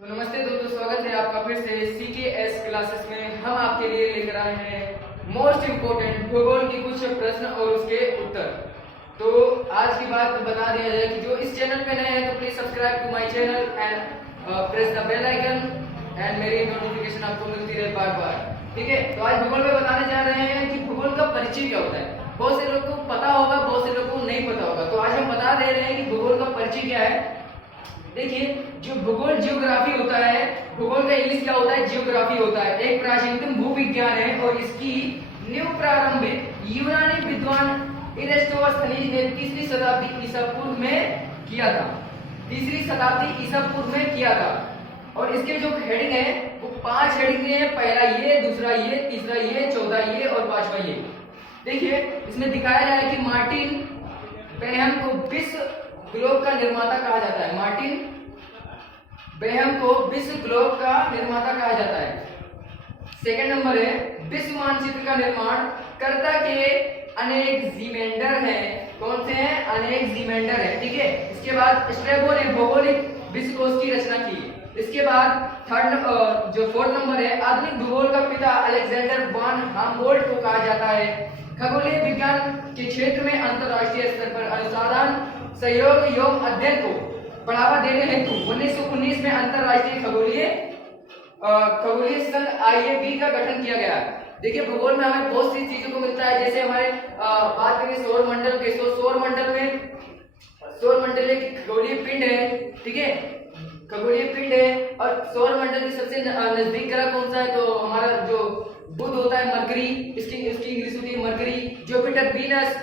तो नमस्ते दोस्तों, स्वागत है आपका फिर से CKS क्लासेस में। हम आपके लिए लेकर आए हैं मोस्ट इम्पोर्टेंट भूगोल की कुछ प्रश्न और उसके उत्तर। तो आज की बात बता दिया जाए कि जो इस चैनल पे नए हैं तो please subscribe to my channel and press the bell icon and मेरी नोटिफिकेशन आपको मिलती रहे बार बार। ठीक है, तो आज भूगोल में बताने जा रहे हैं कि भूगोल का परिचय क्या होता है। बहुत से लोगों को पता होगा, बहुत से लोगों को नहीं पता होगा, तो आज हम बता दे रहे हैं कि भूगोल का परिचय क्या है। देखिए, जो भूगोल जियोग्राफी होता है, भूगोल का इंग्लिश क्या होता है, जियोग्राफी होता है, एक प्राचीनतम भूविज्ञान है और इसकी नींव प्रारंभिक यूनानी विद्वान इरेस्टोस्थनीज ने 3री शताब्दी ईसा पूर्व में किया था। 3री शताब्दी ईसा पूर्व में किया था और इसके जो हेडिंग है वो 5 हेडिंग है। पहला ये, दूसरा ये, तीसरा ये, चौथा ये और 5वां ये। देखिए, इसमें दिखाया जा रहा है कि मार्टिन बेहम को विश्व ग्लोब का निर्माता कहा जाता है। मार्टिन बेहम को विश्व ग्लोब का निर्माता कहा जाता है। सेकंड नंबर है, विश्व मानचित्र का निर्माण कर्ता के अनेक जीमेंडर हैं। कौन से हैं? अनेक जीमेंडर हैं। ठीक है, इसके बाद स्ट्रैबो ने भौगोलिक विश्वकोश की रचना की। इसके बाद फोर्थ नंबर है, आधुनिक भूगोल का पिता अलेक्जेंडर वान हाम्बोल्ट को कहा जाता है। खगोलीय विज्ञान के क्षेत्र में अंतरराष्ट्रीय स्तर पर अनुसंधान सहयोग एवं अध्ययन को बढ़ावा देने हेतु 1919 में अंतरराष्ट्रीय खगोलीय संघ IAB का गठन किया गया। देखिए, भूगोल में हमें बहुत सी चीजों को मिलता है। जैसे हमारे बात करें सौर मंडल के, तो सौर मंडल एक खगोलीय पिंड है। ठीक है, खगोलीय पिंड है और सौर मंडल के सबसे नजदीक ग्रह कौन सा है? तो हमारा जो बुध होता है, मरकरी, इसकी इंग्लिश होती है mercury. Jupiter, Venus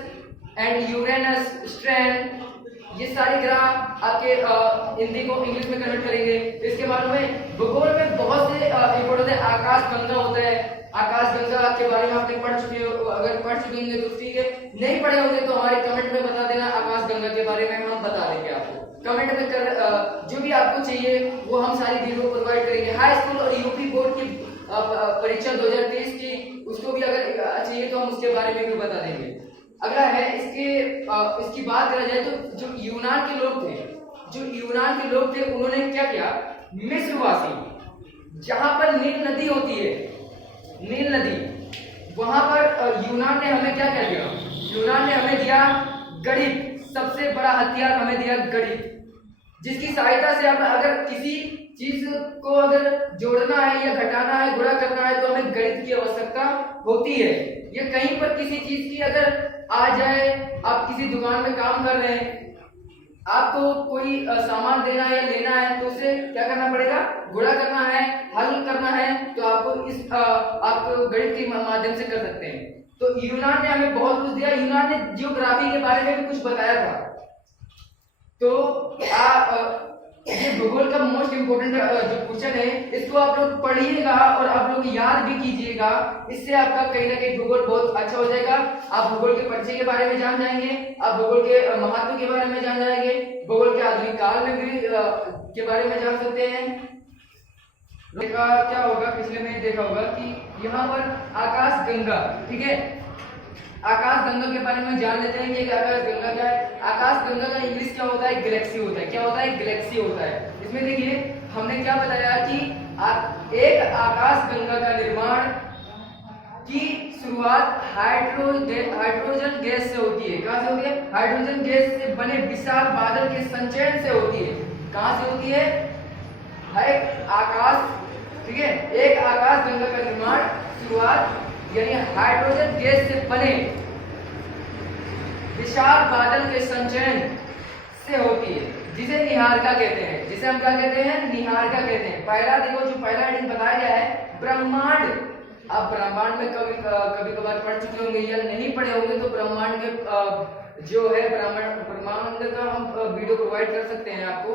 and Uranus, strain, ये सारे ग्रह आपके हिंदी को इंग्लिश में कन्वर्ट करेंगे। इसके बाद में भूगोल में बहुत से इंपॉर्टेंट है। आकाश गंगा होता है। आकाश गंगा के बारे में आपने पढ़ चुके हो, अगर पढ़ चुके होंगे तो ठीक है, नहीं पढ़े होंगे तो हमारे कमेंट में बता देना। आकाश गंगा के बारे में हम बता देंगे आपको कमेंट में जो भी आपको चाहिए वो हम सारी वीडियो प्रोवाइड करेंगे। हाई स्कूल और यूपी बोर्ड की परीक्षा 2023 की, उसको भी अगर चाहिए तो हम उसके बारे में भी बता देंगे। अगला है इसकी बात करा जाए तो जो यूनान के लोग थे उन्होंने क्या किया? मिस्रवासी, जहां पर नील नदी होती है, नील नदी, वहां पर यूनान ने हमें क्या दिया? यूनान ने हमें दिया गणित। सबसे बड़ा हथियार हमें दिया गणित, जिसकी सहायता से हम अगर किसी चीज को अगर जोड़ना है या घटाना है, गुणा करना है, तो हमें गणित की आवश्यकता होती है। ये कहीं पर किसी चीज की अगर आ जाए, आप किसी दुकान में काम कर रहे हैं, आपको कोई सामान देना है या लेना है, तो उसे क्या करना पड़ेगा? गुणा करना है, हल करना है, तो आपको आपको गणित के माध्यम से कर सकते हैं। तो यूनान ने हमें बहुत कुछ दिया। यूनान ने जियोग्राफी के बारे में भी कुछ बताया था। तो ये भूगोल का मोस्ट इम्पोर्टेंट जो क्वेश्चन है, इसको आप लोग पढ़िएगा और आप लोग याद भी कीजिएगा। इससे आपका कहीं ना कहीं भूगोल बहुत अच्छा हो जाएगा। आप भूगोल के परिचय के बारे में जान जाएंगे, आप भूगोल के महत्व के बारे में जान जाएंगे, भूगोल के आधुनिक काल में भी के बारे में जान सकते हैं। क्या होगा, पिछले में देखा होगा कि यहाँ पर आकाश गंगा, ठीक है, आकाश गंगा के बारे में जान लेते हैं कि आकाश गंगा क्या है। आकाश गंगा का इंग्लिश क्या होता है? गैलेक्सी होता है। क्या होता है? गैलेक्सी होता है। इसमें देखिए, हमने क्या बताया कि एक आकाश गंगा का निर्माण की शुरुआत हाइड्रोजन गैस से होती है। कहां से होती है? हाइड्रोजन गैस से बने विशाल बादल के संचयन से होती है। कहां से होती है? एक आकाश, ठीक है, एक आकाश गंगा का निर्माण शुरुआत यानी हाइड्रोजन गैस से बने विशाल बादल के संचयन से होती है, जिसे निहारिका कहते हैं। जिसे हम क्या कहते हैं? निहारिका कहते हैं। पहला देखो, जो पहला हेडिंग बताया गया है ब्रह्मांड। आप ब्रह्मांड में कभी कभार पढ़ चुके होंगे या नहीं पढ़े होंगे, तो ब्रह्मांड के जो है ब्रह्मांड का हम वीडियो प्रोवाइड कर सकते हैं आपको।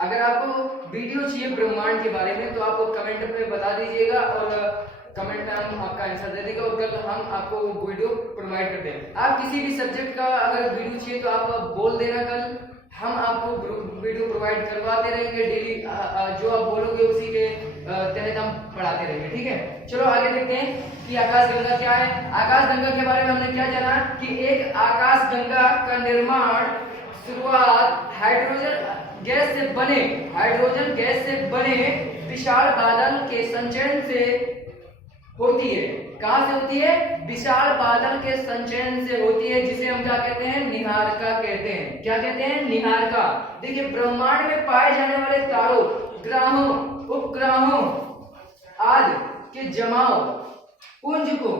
अगर आपको वीडियो चाहिए ब्रह्मांड के बारे में तो आप कमेंट में बता दीजिएगा और कमेंट में हम आपका आंसर दे देंगे और कल हम आपको वीडियो प्रोवाइड करते हैं। आप किसी भी सब्जेक्ट का अगर वीडियो चाहिए तो आप बोल देना, कल हम आपको वीडियो प्रोवाइड करवाते रहेंगे। डेली जो आप बोलोगे उसी के तहत हम पढ़ाते रहेंगे। ठीक है, चलो आगे देखते हैं कि आकाश गंगा क्या है। आकाश गंगा के बारे में हमने क्या जाना कि एक आकाश गंगा का निर्माण शुरुआत हाइड्रोजन गैस से बने विशाल बादल के संचयन से होती है। कहां से होती है? विशाल बादल के संचयन से होती है, जिसे हम क्या कहते हैं? निहारिका कहते हैं। क्या कहते हैं? निहारिका। देखिए, ब्रह्मांड में पाए जाने वाले तारों, ग्रहों, उपग्रहों आदि के जमाव पुंज को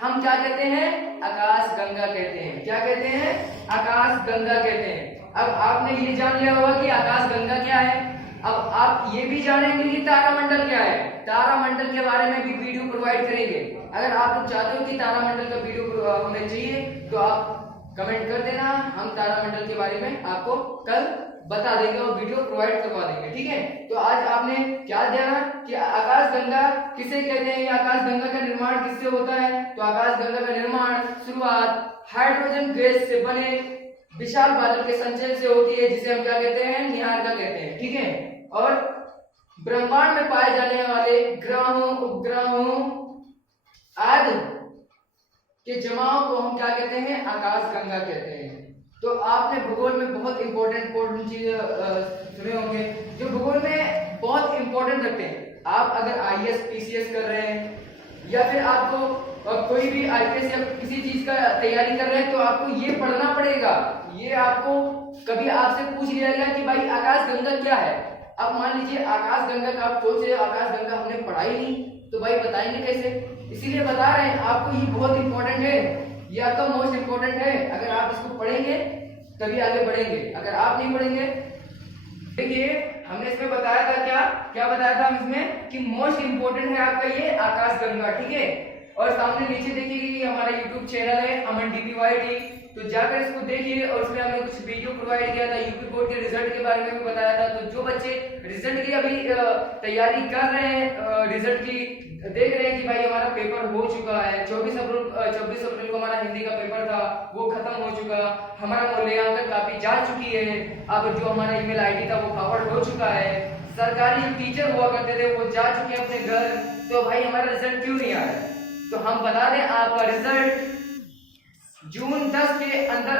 हम क्या कहते हैं? आकाश गंगा कहते हैं। क्या कहते हैं? आकाश गंगा कहते हैं। अब आपने ये जान लिया होगा कि आकाश गंगा क्या है। अब आप ये भी जानेंगे कि तारामंडल क्या है। तारामंडल के बारे में भी वीडियो प्रोवाइड करेंगे। अगर आप लोग चाहते हो कि तारामंडल का वीडियो हमें चाहिए तो आप कमेंट कर देना, हम तारामंडल के बारे में आपको कल बता देंगे और वीडियो प्रोवाइड करवा देंगे। ठीक है, तो आज आपने क्या जाना कि आकाश गंगा किसे कहते हैं, आकाश गंगा का निर्माण किससे होता है। तो आकाश गंगा का निर्माण शुरुआत हाइड्रोजन गैस से बने विशाल बादल के संचयन से होती है, जिसे हम क्या कहते हैं? निहारिका कहते हैं। ठीक है, और ब्रह्मांड में पाए जाने वाले ग्रहों, उपग्रहों आदि के जमाव को हम क्या कहते हैं? आकाश गंगा कहते हैं। तो आपने भूगोल में बहुत इंपॉर्टेंट चीज सुने होंगे, जो भूगोल में बहुत इंपॉर्टेंट रखते हैं। आप अगर आईएएस पीसीएस कर रहे हैं या फिर आपको कोई भी आईपीएस या किसी चीज का तैयारी कर रहे हैं, तो आपको ये पढ़ना पड़ेगा। ये आपको कभी आपसे पूछ लिया गया कि भाई आकाश गंगा क्या है। अब मान लीजिए आकाश गंगा का आप सोच रहे हो, आकाश गंगा हमने पढ़ाई नहीं, तो भाई बताएंगे कैसे। इसीलिए बता रहे हैं आपको, ये बहुत इंपॉर्टेंट है, ये आपका मोस्ट इंपॉर्टेंट है। अगर आप इसको पढ़ेंगे तभी आगे बढ़ेंगे, अगर आप नहीं पढ़ेंगे। देखिए, हमने इसमें बताया था क्या क्या बताया था हम इसमें कि मोस्ट इंपॉर्टेंट है आपका ये आकाश गंगा। ठीक है, और सामने नीचे देखिए कि हमारा यूट्यूब चैनल है अमन डीपीवाईटी, तो जाकर इसको देखिए। और उसमें हमने कुछ वीडियो प्रोवाइड किया था, यूपी बोर्ड के रिजल्ट के बारे में भी बताया था। तो जो बच्चे रिजल्ट की अभी तैयारी कर रहे हैं, रिजल्ट की देख रहे हैं कि भाई हमारा पेपर हो चुका है, 24 अप्रैल को हमारा हिंदी का पेपर था, वो खत्म हो चुका, हमारा मूल्यांकन काफी जा चुकी है, अब जो हमारा ईमेल आईडी था वो फॉरवर्ड हो चुका है, सरकारी जो टीचर हुआ करते थे वो जा चुके हैं अपने घर, तो भाई हमारा रिजल्ट क्यों नहीं आ रहा है? तो हम बता दें आपका रिजल्ट जून 10 के अंदर